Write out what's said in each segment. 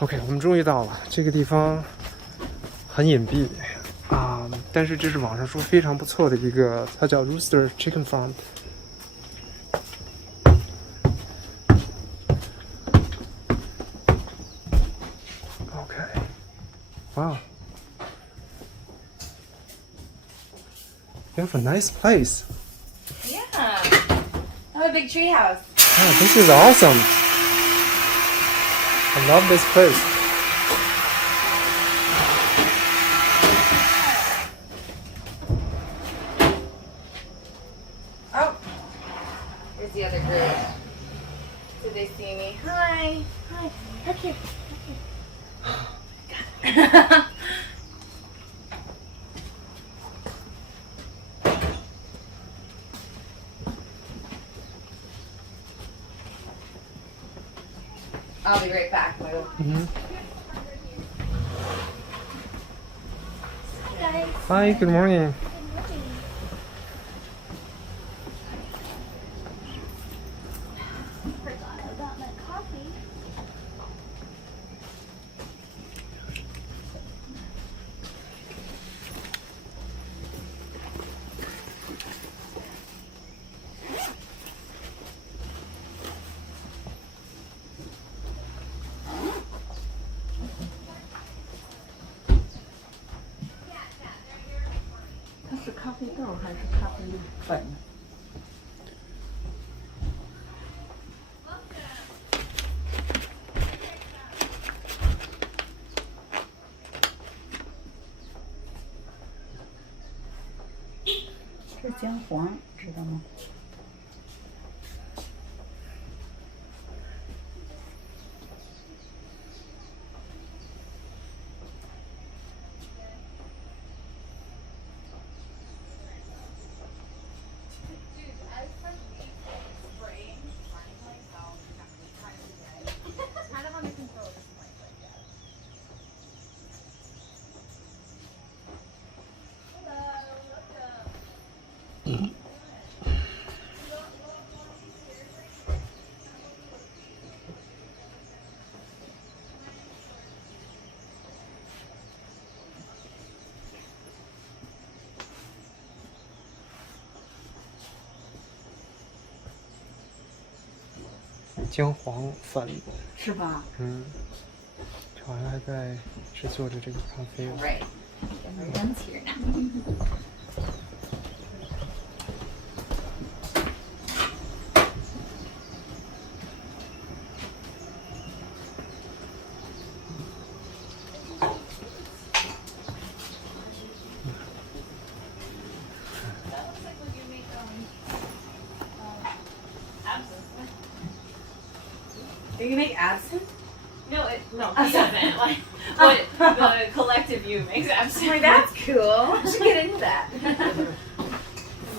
OK， 我们终于到了这个地方，很隐蔽啊，但是这是网上说非常不错的一个，它叫 Rooster Chicken Farm。OK， wow， you have a nice place. Yeah, I have a big tree house. Oh, this is awesome. I love this place. Oh, there's the other group. Did they see me? Hi. Hi. How cute. I'll be right back. Hi, good morning. Forgot about my coffee. 它是咖啡豆还是咖啡粉？这是姜黄，知道吗？姜黄粉，是吧？这好像还在制作着这个咖啡。 Right. Everyone's here now. Are you make absinthe? No, he doesn't. Like, what the collective you makes I'm absolutely. like, that's cool. I should get into that.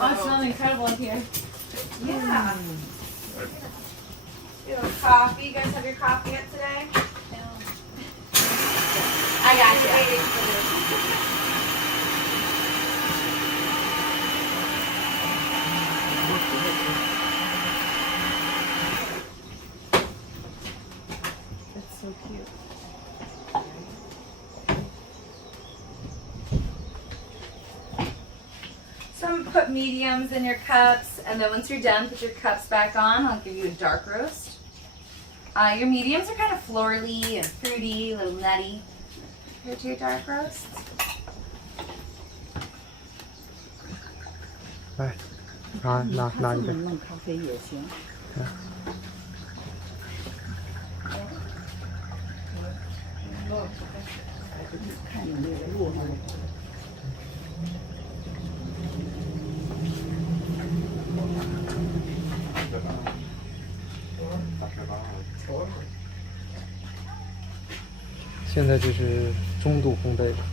Oh, it smells incredible in here. Yeah. You have coffee. You guys have your coffee yet today? No. I got you. That's so cute. Some put mediums in your cups, and then once you're done, put your cups back on. I'll give you a dark roast. Your mediums are kind of florally and fruity, a little nutty compared to your dark roast. 来，拿一个。弄咖啡也行。看你那个路上。现在这是中度烘焙的，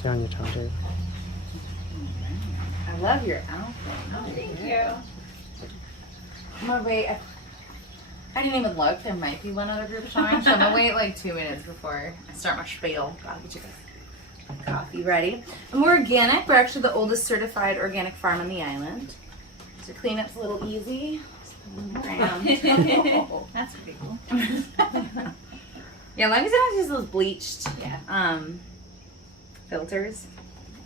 这样你尝这个。 I love your outfit. Thank you. I'm gonna wait. I didn't even look. There might be one other group showing, so I'm gonna wait like 2 minutes before I start my spiel. Gotta get you guys coffee ready. And we're organic. We're actually the oldest certified organic farm on the island. So cleanup's a little easy. Just put them around. That's pretty cool. Yeah, as long as you don't use those bleached Yeah. filters.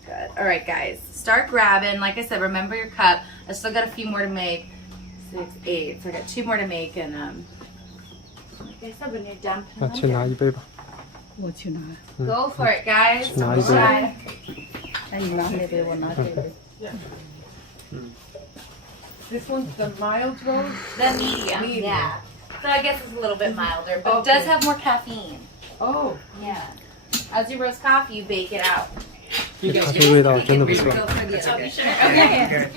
Good. All right, guys. Start grabbing. Like I said, remember your cup. I still got a few more to make. 6, 8. So I got 2 more to make, and like I said, when you're done, 那去拿一杯吧。我去拿。 go for it, guys. 去拿一杯。 Bye. 那你拿那杯，我拿这杯。 This one's the mild roast. The medium. Yeah. So I guess it's a little bit milder, but it Okay. does have more caffeine. Oh, Yeah. As you roast coffee, you bake it out. 这咖啡味道真的不错。 Go for the other. Sure. Okay.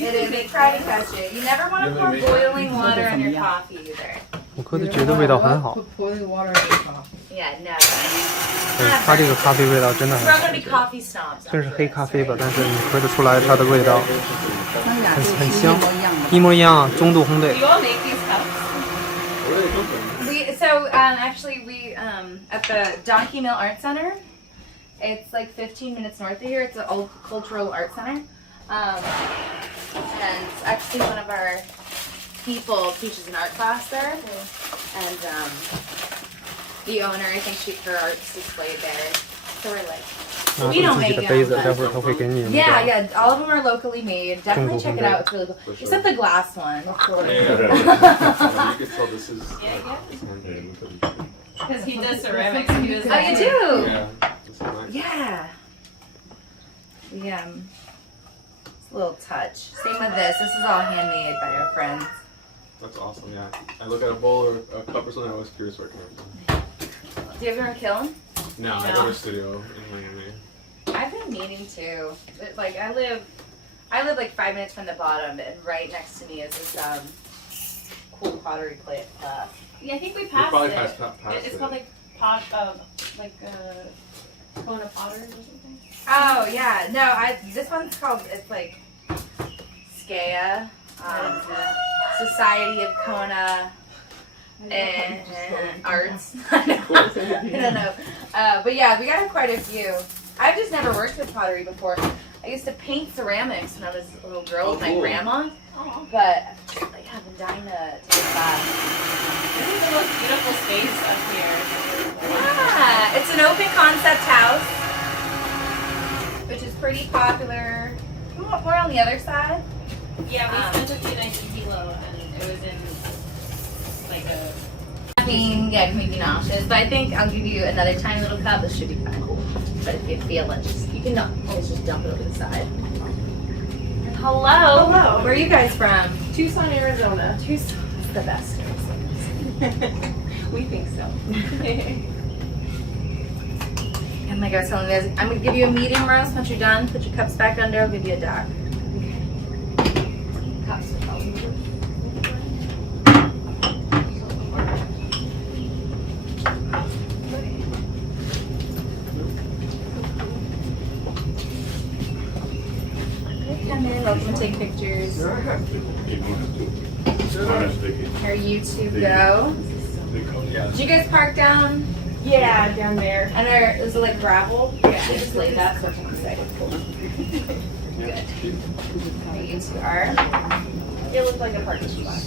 It is a try to catch it. You never want to pour boiling water in your coffee either. 我喝的觉得味道很好。 Put boiling water in your coffee. Yeah, never. 对，它这个咖啡味道真的 We're 很 all 好 gonna。be coffee snobs. 这是黑咖啡吧，但是你喝得出来它的味道咱俩就是很香一模一样的。一模一样，中度烘焙 Do。you all make these cups? Actually we at the Donkey Mill Art Center. It's like 15 minutes north of here. It's an old cultural art center, and actually one of our people teaches an art class there, and the owner, I think her art's displayed there. So we're like, 拿 we 出 don't 自己 make 的杯子， them. 待 but- 会儿他会给你那 Yeah, 个 yeah, all of them are locally made. Definitely check it out. It's really cool. Except the glass one. You can tell this is Because he does ceramics. He was Oh, you do? yeah. This is nice. Yeah. Yeah. It's a little touch. Same with this. This is all handmade by our friends. That's awesome. Yeah. I look at a bowl or a cup or something. I was curious where it came from. Do you ever kill them? No, I go to a studio in Miami. I've been meaning to. Like I live like 5 minutes from the bottom, and right next to me is this cool pottery clay class. Yeah, I think we We passed probably it. passed It's it. called like Kona Potters or something. Oh yeah, no, this one's called, it's like SKEA, Society of Kona and Arts. I don't know. But yeah, we got quite a few. I've just never worked with pottery before. I used to paint ceramics when I was a little girl with my cool. grandma, Oh. but like, I've been dying to take a class. This is the most beautiful space up here. Yeah, it's an open concept house, which is pretty popular. More on the other side. Yeah, we spent a few nights in Hilo, and it was in like a. Caffeine, yeah, can make you nauseous, but I think I'll give you another tiny little cup. This should be fine. But if you feel it, you can always just dump it over the side. Hello. Hello. Where are you guys from? Tucson, Arizona. Tucson. It's the best. We think so. And like I was telling you guys, I'm gonna give you a medium roast. Once you're done, put your cups back under. I'll give you a dark. Cups. Come in. Welcome to take pictures. Are you two go? Did you guys park down? Yeah, down there. And is it like gravel? Yeah, they just laid that so I can say. Cool. Good. You two are. It looked like a parking spot.